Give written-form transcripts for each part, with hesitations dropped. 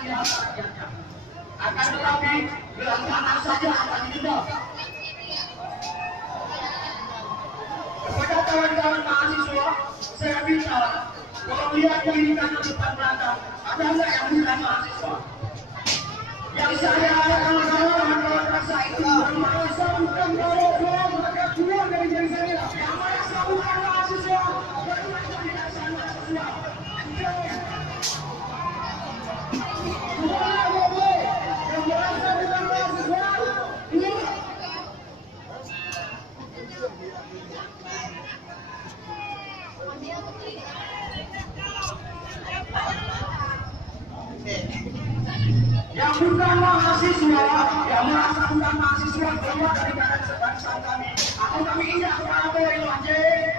di harta rakyatnya. Akan tetapi gelang tanah saja akan ditindak. Kepada kawan-kawan mahasiswa, saya minta kalau lihat pendidikan di depan belakang, ada nggak yang bukan mahasiswa? Yang saya ada kawan-kawan rasa itu merasa bukan mahasiswa, maka keluar dari diri saya. Yang merasa bukan mahasiswa, barulah tidak sama mahasiswa. Yang merasa bukan mahasiswa, yang bukan mahasiswa, yang merasa bukan mahasiswa, keluar dari barisan kami. Aku kami ingat apa yang wajib.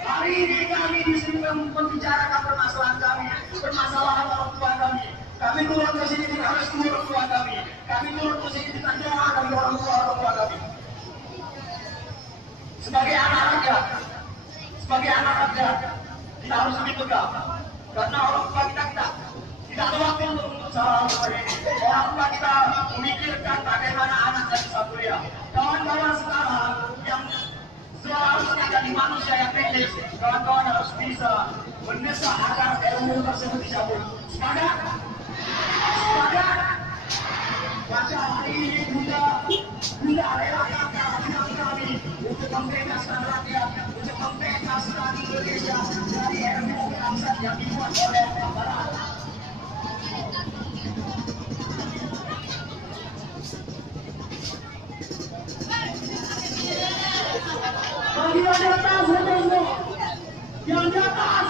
Hari ini kami di sini membicarakan permasalahan kami, permasalahan orang tua kami. Kami turun ke sini tidak harus orang tua kami. Kami turun ke sini tidak doa dari orang tua kami. Sebagai anak rakyat, kita harus lebih tegak. Karena orang tua kita tidak ada waktu untuk salah hari ini. Orang tua kita memikirkan bagaimana anak dan bisa kuliah. Kawan-kawan sekarang yang seharusnya jadi manusia yang kritis, kawan-kawan harus bisa mendesak agar RUU tersebut dicabut. Sepakat? Baca hari ini Bunda relakan kehadiran kami untuk membebaskan rakyat, untuk membebaskan Indonesia dari RUU Amsat yang dibuat oleh Barat. Bagi yang di atas, yang di atas,